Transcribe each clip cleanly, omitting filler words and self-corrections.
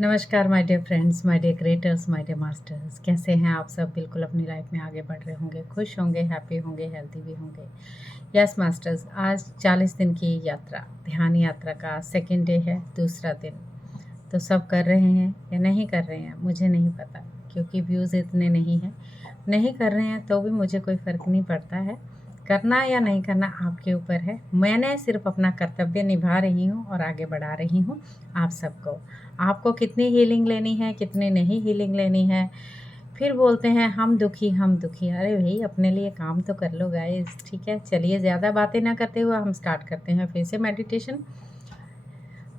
नमस्कार my dear friends, my dear creators, my dear masters. कैसे हैं आप सब? बिल्कुल अपनी लाइफ में आगे बढ़ रहे होंगे, खुश होंगे, हैप्पी होंगे, हेल्दी भी होंगे। यस मास्टर्स, आज 40 दिन की यात्रा, ध्यान यात्रा का सेकंड डे है, दूसरा दिन। तो सब कर रहे हैं या नहीं कर रहे हैं मुझे नहीं पता, क्योंकि व्यूज़ इतने नहीं हैं। नहीं कर रहे हैं तो भी मुझे कोई फ़र्क नहीं पड़ता है। करना या नहीं करना आपके ऊपर है। मैंने सिर्फ अपना कर्तव्य निभा रही हूँ और आगे बढ़ा रही हूँ आप सबको। आपको कितनी हीलिंग लेनी है, कितनी नहीं हीलिंग लेनी है। फिर बोलते हैं हम दुखी हम दुखी। अरे भई, अपने लिए काम तो कर लो गाइस, ठीक है? चलिए ज़्यादा बातें ना करते हुए हम स्टार्ट करते हैं फिर से मेडिटेशन।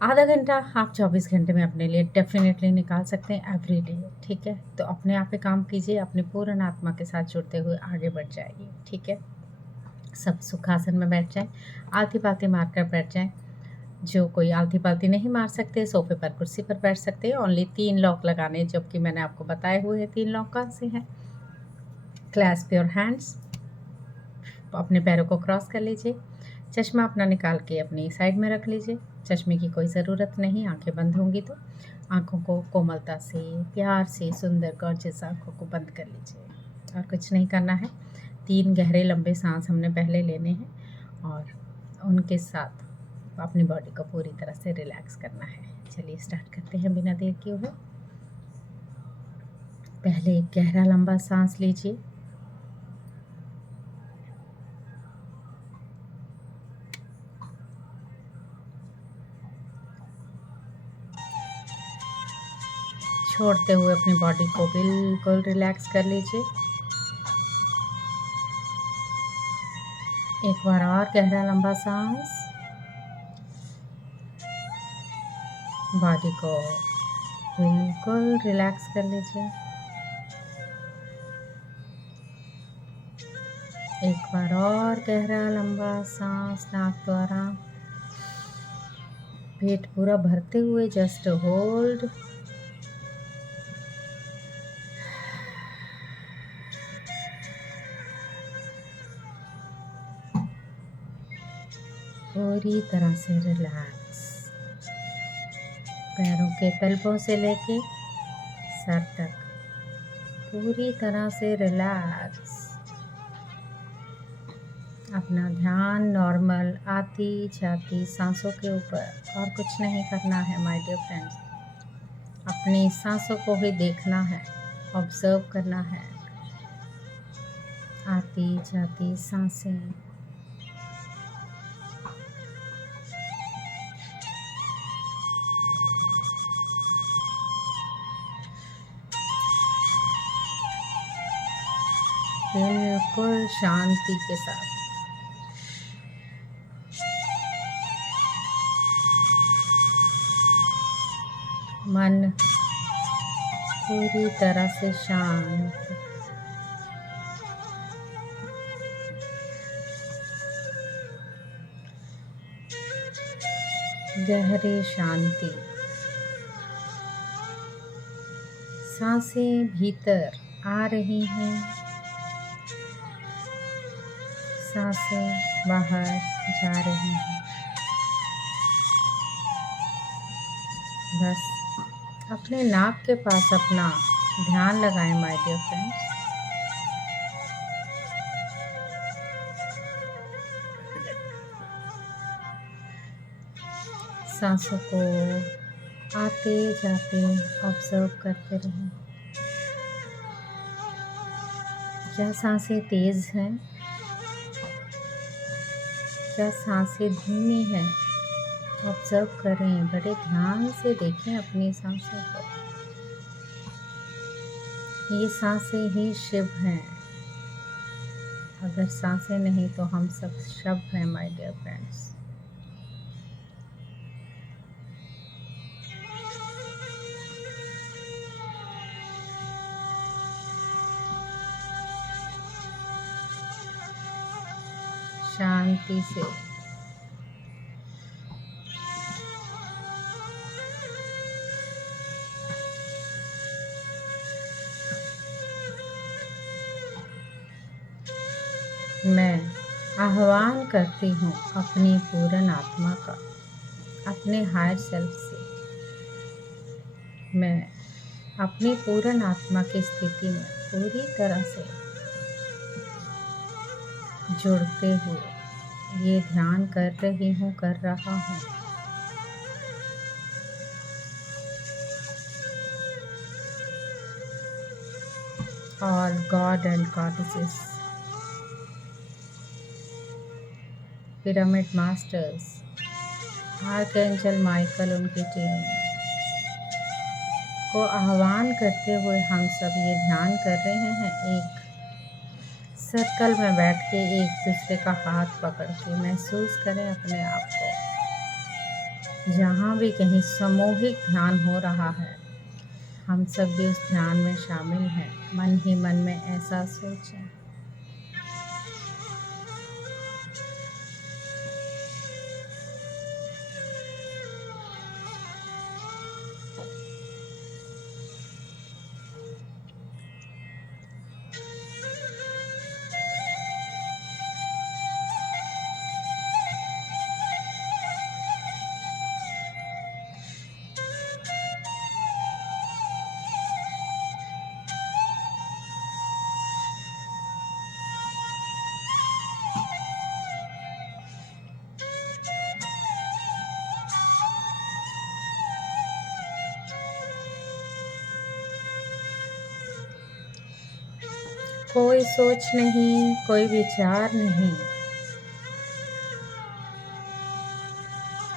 आधा घंटा आप 24 घंटे में अपने लिए डेफ़िनेटली निकाल सकते हैं एवरीडे, ठीक है? तो अपने आप पे काम कीजिए, अपनी पूर्ण आत्मा के साथ जुड़ते हुए आगे बढ़ जाइए, ठीक है? सब सुखासन में बैठ जाएँ, आलती-पालती मारकर बैठ जाएँ। जो कोई आलती-पालती नहीं मार सकते, सोफ़े पर, कुर्सी पर बैठ सकते हैं। ओनली 3 लॉक लगाने, जबकि मैंने आपको बताए हुए हैं 3 लॉक कौन से हैं। क्लैस्प योर हैंड्स, अपने पैरों को क्रॉस कर लीजिए। चश्मा अपना निकाल के अपनी साइड में रख लीजिए। चश्मे की कोई ज़रूरत नहीं, आँखें बंद होंगी तो। आँखों को कोमलता से, प्यार से, सुंदर गॉर्जियस आँखों को बंद कर लीजिए और कुछ नहीं करना है। 3 गहरे लंबे साँस हमने पहले लेने हैं और उनके साथ अपनी बॉडी को पूरी तरह से रिलैक्स करना है। चलिए स्टार्ट करते हैं बिना देर किए हुए। पहले एक गहरा लंबा साँस लीजिए। छोड़ते हुए अपनी बॉडी को बिल्कुल रिलैक्स कर लीजिए। एक बार और गहरा लंबा साँस। बॉडी को बिल्कुल रिलैक्स कर लीजिए। एक बार और गहरा लंबा साँस नाक द्वारा। पेट पूरा भरते हुए जस्ट होल्ड। पूरी तरह से रिलैक्स। पैरों के तलवों से लेके सर तक पूरी तरह से रिलैक्स। अपना ध्यान नॉर्मल आती जाती सांसों के ऊपर और कुछ नहीं करना है माय डियर फ्रेंड्स। अपनी सांसों को ही देखना है, ऑब्जर्व करना है। आती जाती सांसें। बिल्कुल शांति के साथ। मन पूरी तरह से शांत। गहरी शांति। सांसें भीतर आ रही हैं, सांसें बाहर जा रही हैं। बस अपने नाक के पास अपना ध्यान लगाएं माय डियर फ्रेंड्स। सांसों को आते जाते ऑब्जर्व करते रहें। क्या सांसें तेज़ हैं? क्या सांसें धीमी हैं? ऑब्जर्व करें, बड़े ध्यान से देखें अपनी सांसों को। ये सांसें ही शिव हैं। अगर सांसें नहीं तो हम सब शव हैं माय डियर फ्रेंड्स। शांति से मैं आह्वान करती हूँ अपनी पूर्ण आत्मा का, अपने हायर सेल्फ से। में अपनी पूर्ण आत्मा की स्थिति में पूरी तरह से जुड़ते हुए ये ध्यान कर रही हूँ, कर रहा हूँ। All God and Goddesses, pyramid masters, archangel Michael, उनकी टीम को आह्वान करते हुए हम सब ये ध्यान कर रहे हैं, एक सर्कल में बैठ के एक दूसरे का हाथ पकड़ के महसूस करें अपने आप को। जहाँ भी कहीं सामूहिक ध्यान हो रहा है, हम सब भी उस ध्यान में शामिल हैं। मन ही मन में ऐसा सोचें। कोई सोच नहीं, कोई विचार नहीं,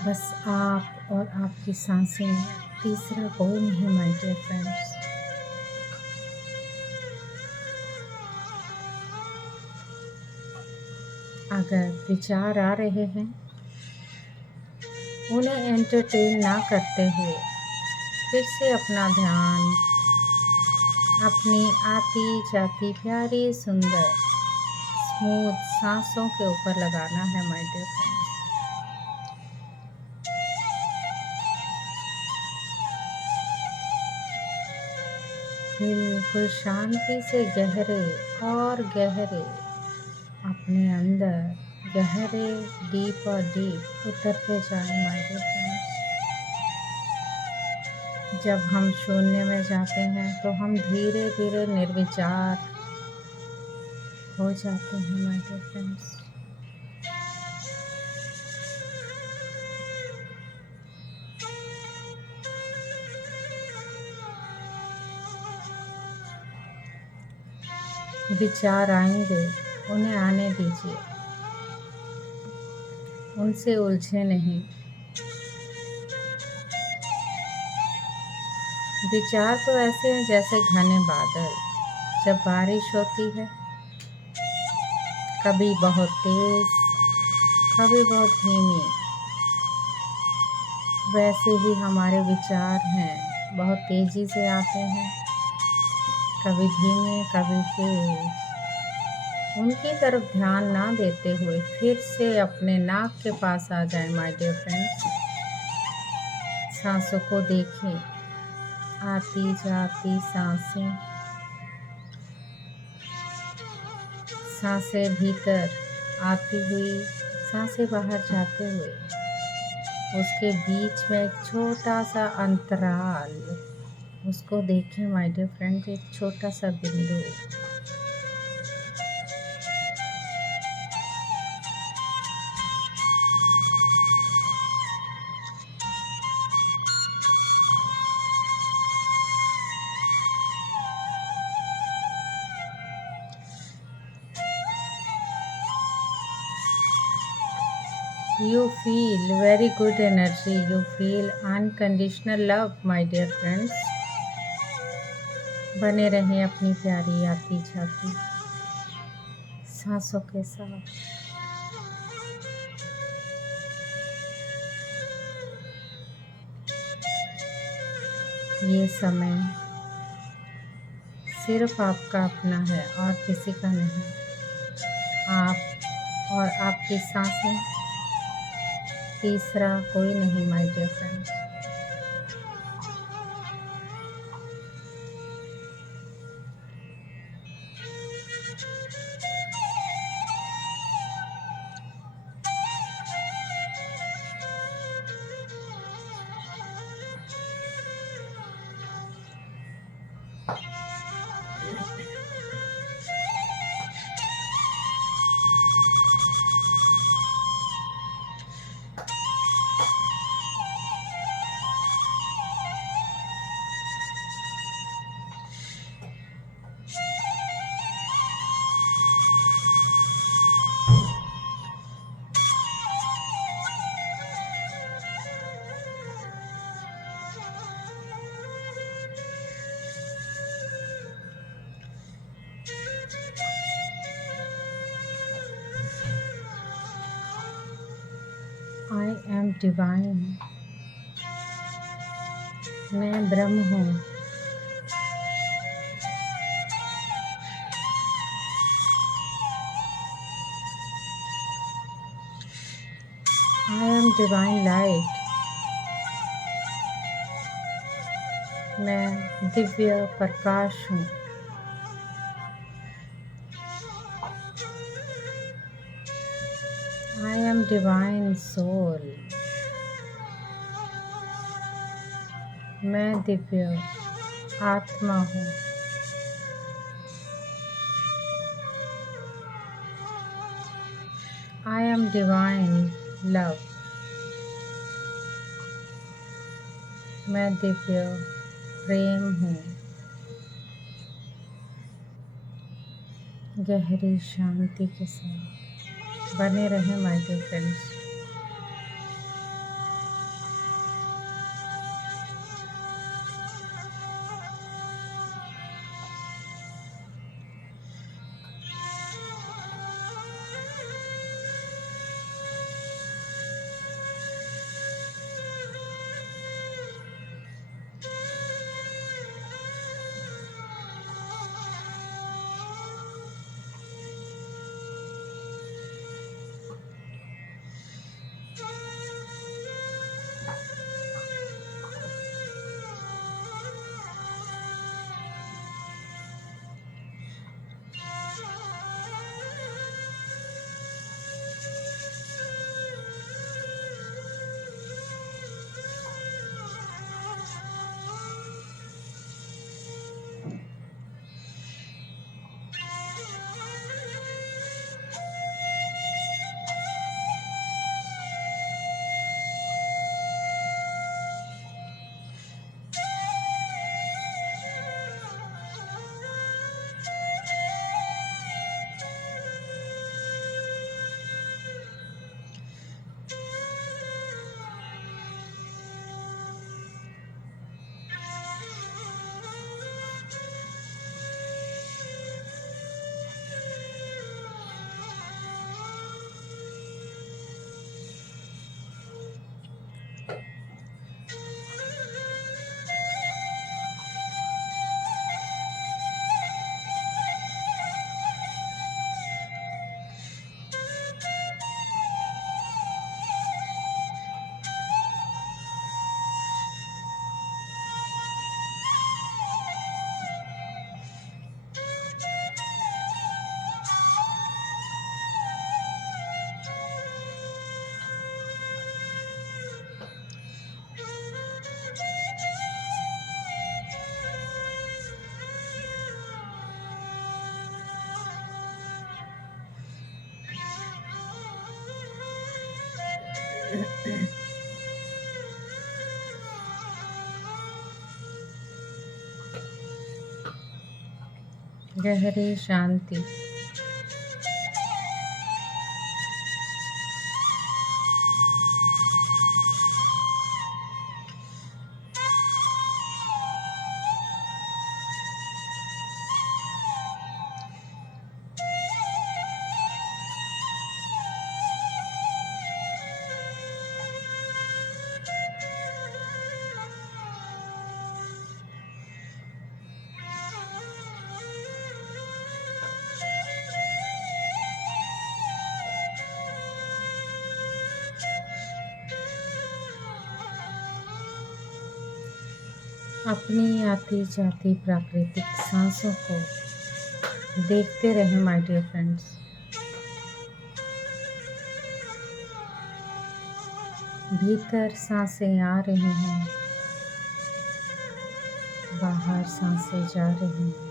बस आप और आपकी सांसें, तीसरा कोई नहीं माय डियर फ्रेंड्स। अगर विचार आ रहे हैं, उन्हें एंटरटेन ना करते हुए फिर से अपना ध्यान अपनी आती जाती प्यारी सुंदर स्मूथ सांसों के ऊपर लगाना है माय डियर फ्रेंड्स। बिल्कुल शांति से गहरे और गहरे अपने अंदर गहरे डीप और डीप उतरते जाए माय डियर फ्रेंड्स। जब हम शून्य में जाते हैं तो हम धीरे धीरे निर्विचार हो जाते हैं माय डियर फ्रेंड्स। विचार आएंगे, उन्हें आने दीजिए, उनसे उलझे नहीं। विचार तो ऐसे हैं जैसे घने बादल, जब बारिश होती है, कभी बहुत तेज, कभी बहुत धीमी, वैसे ही हमारे विचार हैं, बहुत तेजी से आते हैं, कभी धीमे, कभी तेज। उनकी तरफ ध्यान ना देते हुए फिर से अपने नाक के पास आ जाए माय डियर फ्रेंड्स। सांसों को देखें, आती जाती सांसें, सांसें भीतर आती हुई, सांसें बाहर जाते हुए, उसके बीच में एक छोटा सा अंतराल, उसको देखें माय डियर फ्रेंड्स, एक छोटा सा बिंदु। You feel very good energy, you feel unconditional love my dear friends। बने रहें अपनी प्यारी आती जाती सांसों के साथ। ये समय सिर्फ आपका अपना है और किसी का नहीं। आप और आपकी सांसें, तीसरा कोई नहीं my dear friends. I am divine, मैं ब्रह्म हूँ। आई एम डिवाइन लाइट, मैं दिव्य प्रकाश हूँ। आई एम डिवाइन सोल, मैं दिव्य आत्मा हूँ। आई एम डिवाइन लव, मैं दिव्य प्रेम हूँ। गहरी शांति के साथ बने रहें माय डियर फ्रेंड्स। गहरी शांति। अपनी आती जाती प्राकृतिक सांसों को देखते रहें माय डियर फ्रेंड्स। भीतर सांसें आ रही हैं, बाहर सांसें जा रही हैं।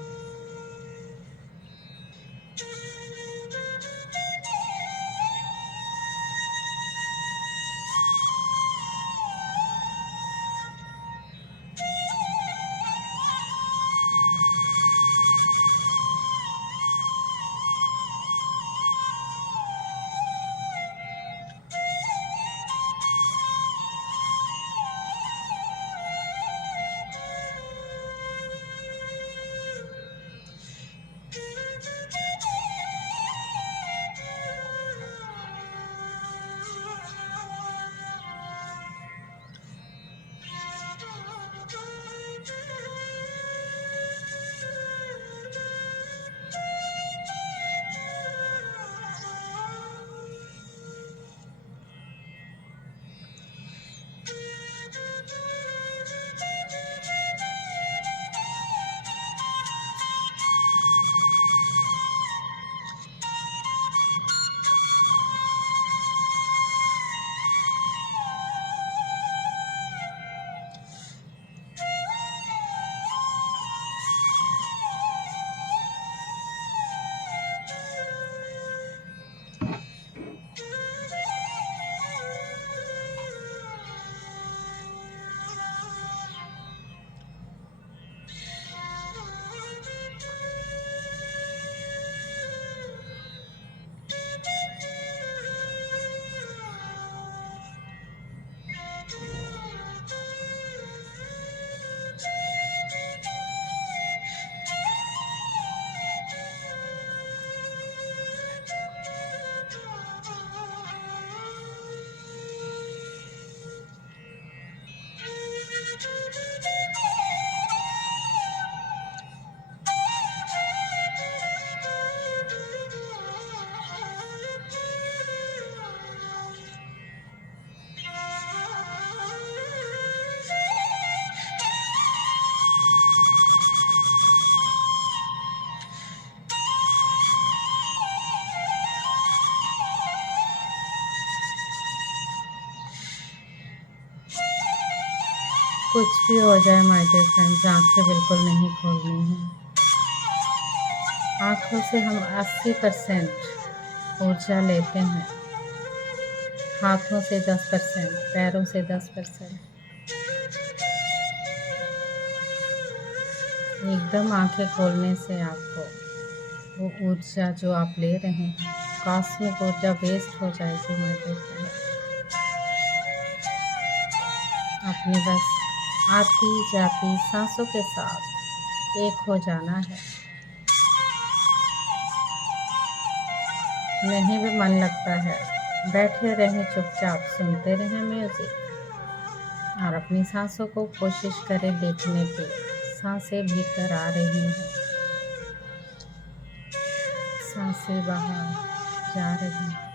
कुछ भी हो जाए माय डियर फ्रेंड्स, आंखें बिल्कुल नहीं खोलनी है। आँखों से हम 80% ऊर्जा लेते हैं, हाथों से 10%, पैरों से 10%। एकदम आंखें खोलने से आपको वो ऊर्जा जो आप ले रहे हैं, कॉस्मिक ऊर्जा वेस्ट हो जाएगी माय डियर फ्रेंड्स। अपने बस आती जाती सांसों के साथ एक हो जाना है। नहीं भी मन लगता है, बैठे रहें चुपचाप, सुनते रहें म्यूज़िक और अपनी सांसों को कोशिश करें देखने की। सांसें भीतर आ रही हैं, सांसें बाहर जा रही हैं।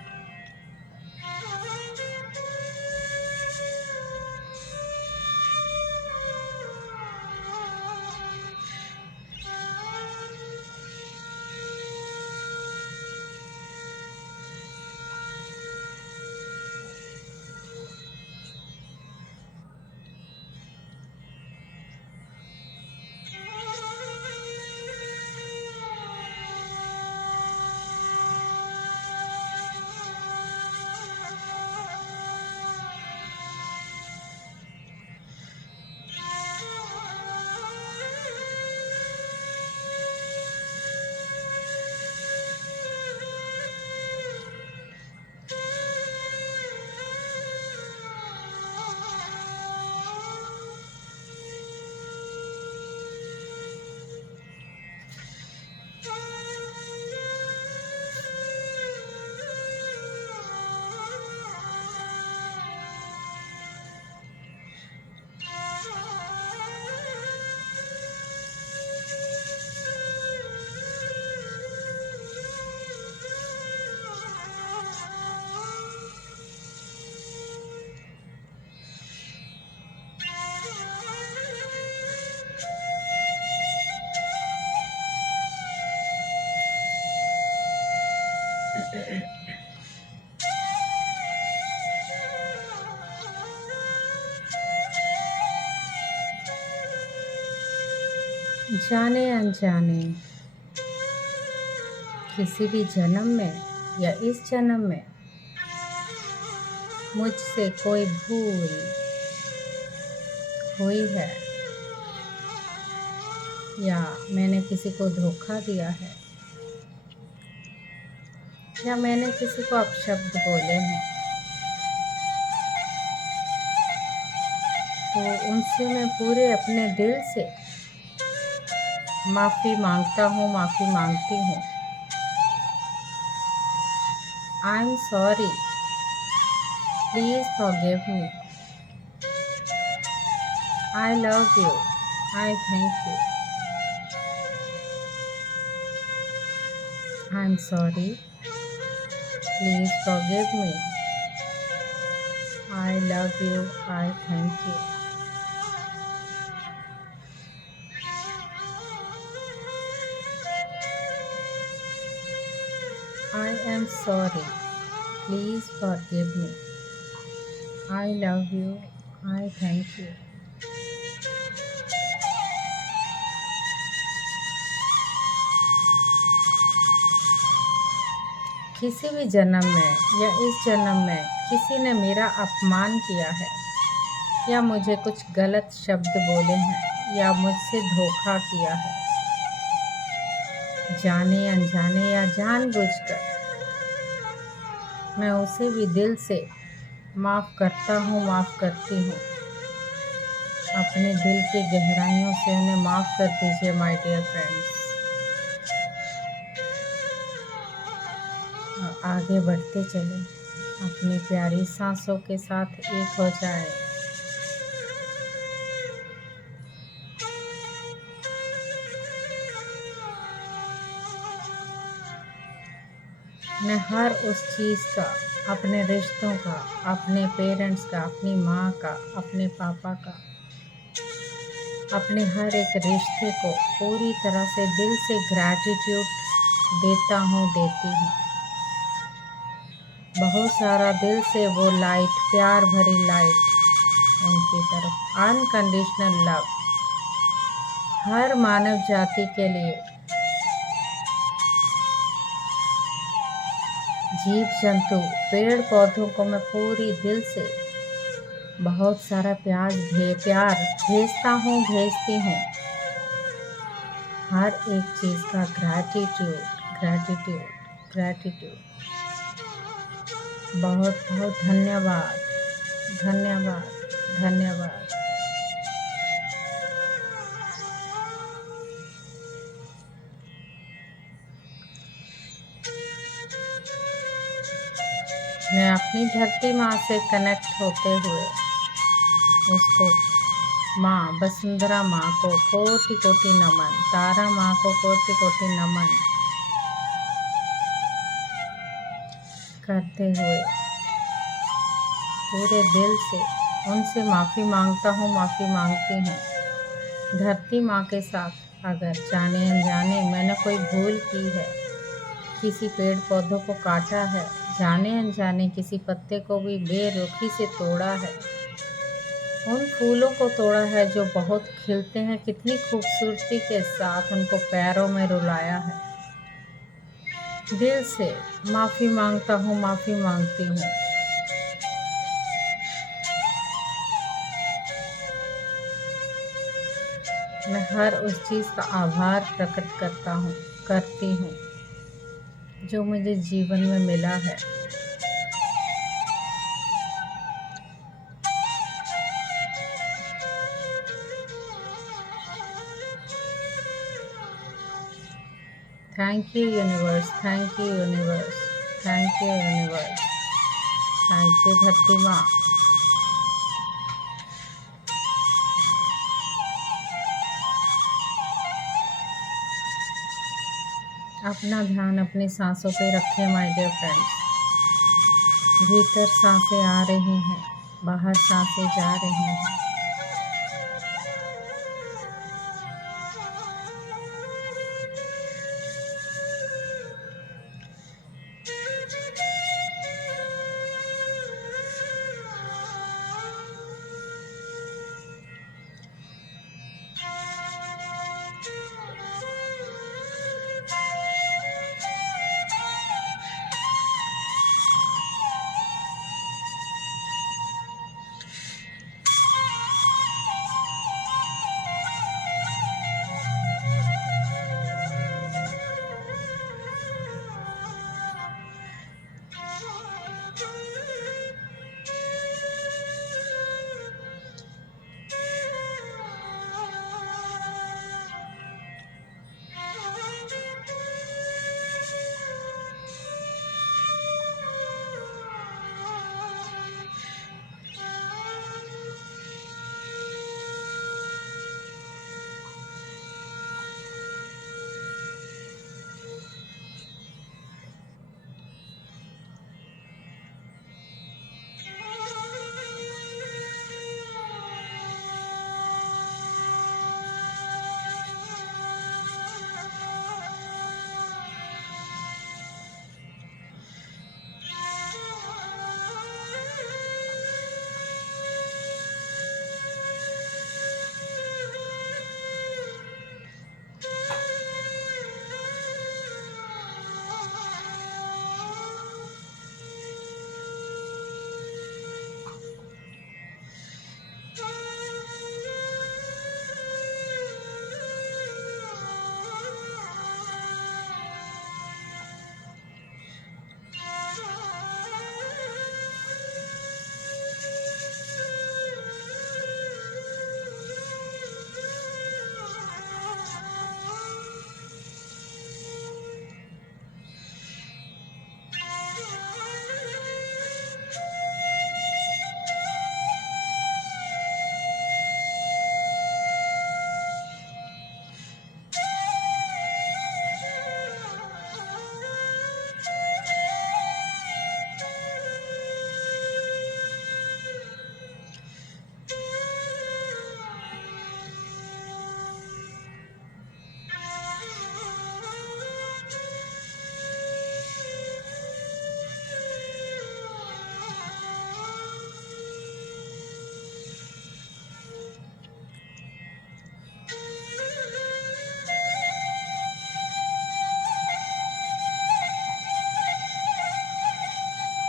जाने अनजाने किसी भी जन्म में या इस जन्म में मुझसे कोई भूल हुई है या मैंने किसी को धोखा दिया है या मैंने किसी को अपशब्द बोले हैं, तो उनसे मैं पूरे अपने दिल से माफ़ी मांगता हूँ, माफ़ी मांगती हूँ। I am sorry, please forgive me. I love you, I thank you. I am sorry, please forgive me. I love you, I thank you. I am sorry. Please forgive me. I love you. I thank you. किसी भी जन्म में या इस जन्म में किसी ने मेरा अपमान किया है या मुझे कुछ गलत शब्द बोले हैं या मुझसे धोखा किया है, जाने अनजाने या जानबूझकर, मैं उसे भी दिल से माफ़ करता हूँ, माफ़ करती हूँ। अपने दिल की गहराइयों से उन्हें माफ़ कर दीजिए माय डियर फ्रेंड्स। और आगे बढ़ते चलें, अपनी प्यारी सांसों के साथ एक हो जाए। मैं हर उस चीज़ का, अपने रिश्तों का, अपने पेरेंट्स का, अपनी माँ का, अपने पापा का, अपने हर एक रिश्ते को पूरी तरह से दिल से ग्रैटिट्यूड देता हूँ, देती हूँ। बहुत सारा दिल से वो लाइट, प्यार भरी लाइट उनकी तरफ अनकंडीशनल लव हर मानव जाति के लिए, जीव जंतु पेड़ पौधों को मैं पूरी दिल से बहुत सारा प्यार भेजता हूँ, भेजती हूँ। हर एक चीज़ का ग्रैटिट्यूड ग्रैटिट्यूड ग्रैटिट्यूड। बहुत बहुत धन्यवाद, धन्यवाद, धन्यवाद। मैं अपनी धरती माँ से कनेक्ट होते हुए उसको, माँ वसुंधरा माँ को कोटि कोटि नमन, तारा माँ को कोटि कोटि नमन करते हुए पूरे दिल से उनसे माफ़ी मांगता हूँ, माफ़ी मांगती हूँ। धरती माँ के साथ अगर जाने अनजाने मैंने कोई भूल की है, किसी पेड़ पौधों को काटा है, जाने अनजाने किसी पत्ते को भी बेरुखी से तोड़ा है, उन फूलों को तोड़ा है जो बहुत खिलते हैं, कितनी खूबसूरती के साथ उनको पैरों में रुलाया है, दिल से माफ़ी मांगता हूँ, माफ़ी मांगती हूँ। मैं हर उस चीज़ का आभार प्रकट करती हूँ जो मुझे जीवन में मिला है। Thank you universe, thank you universe, thank you universe, thank you धरती माँ। अपना ध्यान अपनी सांसों पे रखें माय डियर फ्रेंड्स। भीतर सांसें आ रही हैं, बाहर सांसें जा रही हैं।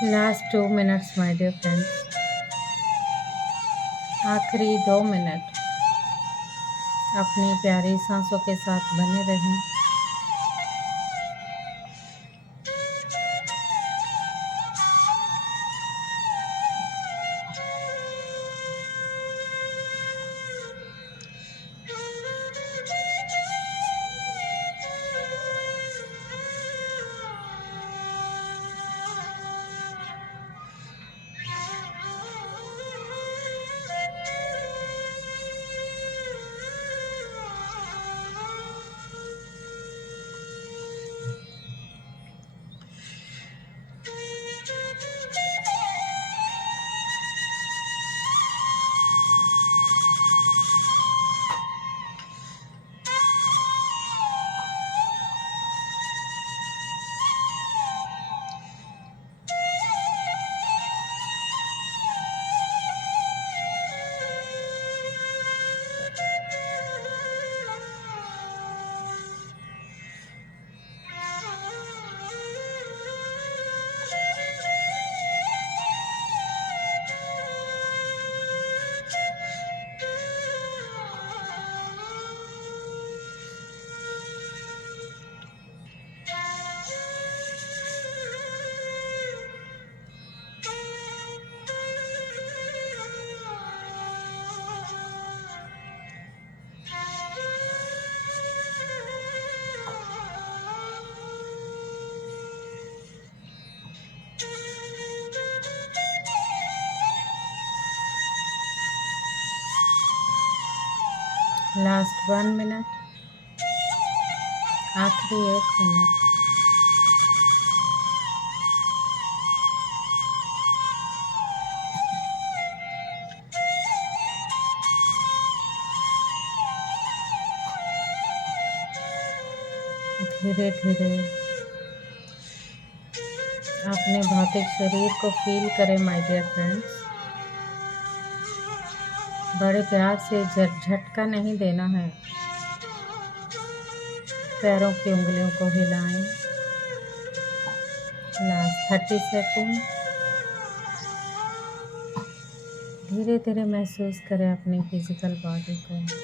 Last 2 minutes my dear friends, आखिरी 2 मिनट अपनी प्यारी सांसों के साथ बने रहें। लास्ट 1 मिनट, आखिरी 1 मिनट। धीरे धीरे अपने भौतिक शरीर को फील करें माय डियर फ्रेंड्स। बड़े प्यार से झटका नहीं देना है। पैरों की उंगलियों को हिलाएं। Last 30 second. धीरे धीरे महसूस करें अपनी फिजिकल बॉडी को।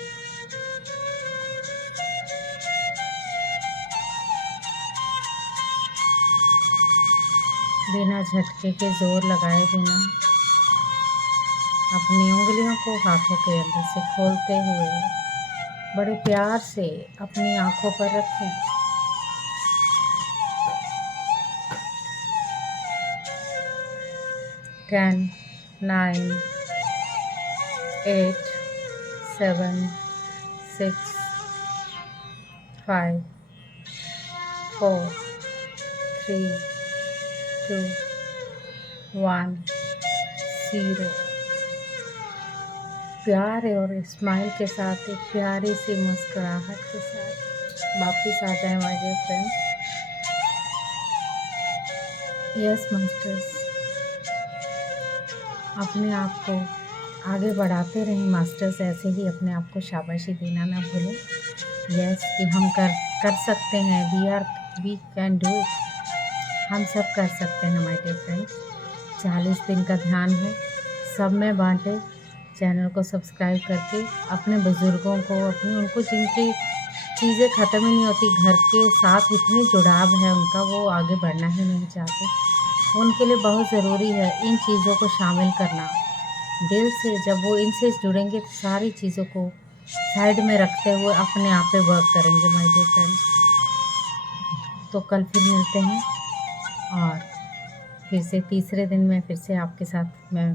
बिना झटके के जोर लगाए बिना अपनी उंगलियों को हाथों के अंदर से खोलते हुए बड़े प्यार से अपनी आंखों पर रखें। टेन, 9, 8, 7, 6, 5, 4, 3, 2, 1, 0। प्यार और स्माइल के साथ, एक प्यारी सी मुस्कुराहट के साथ वापस आ जाए my dear friends. Yes masters, अपने आप को आगे बढ़ाते रहें मास्टर्स। ऐसे ही अपने आप को शाबाशी देना ना भूलें। यस कि हम कर सकते हैं। We can do it. हम सब कर सकते हैं माय डियर फ्रेंड्स। 40 दिन का ध्यान है, सब में बांटें। चैनल को सब्सक्राइब करके अपने बुज़ुर्गों को, अपने उनको जिनकी चीज़ें ख़त्म ही नहीं होती, घर के साथ इतने जुड़ाव है उनका, वो आगे बढ़ना ही नहीं चाहते, उनके लिए बहुत ज़रूरी है इन चीज़ों को शामिल करना दिल से। जब वो इनसे जुड़ेंगे तो सारी चीज़ों को साइड में रखते हुए अपने आप पे वर्क करेंगे माय डियर फ्रेंड्स। तो कल फिर मिलते हैं और फिर से तीसरे दिन में फिर से आपके साथ मैं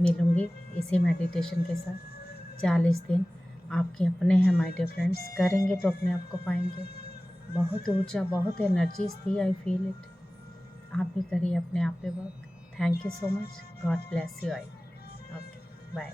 मिलूँगी इसी मेडिटेशन के साथ। 40 दिन आपके अपने हैं माय डियर फ्रेंड्स। करेंगे तो अपने आप को पाएंगे। बहुत ऊर्जा, बहुत एनर्जीज थी, आई फील इट। आप भी करिए अपने आप पे work. Thank you so much. God bless you. I okay, bye.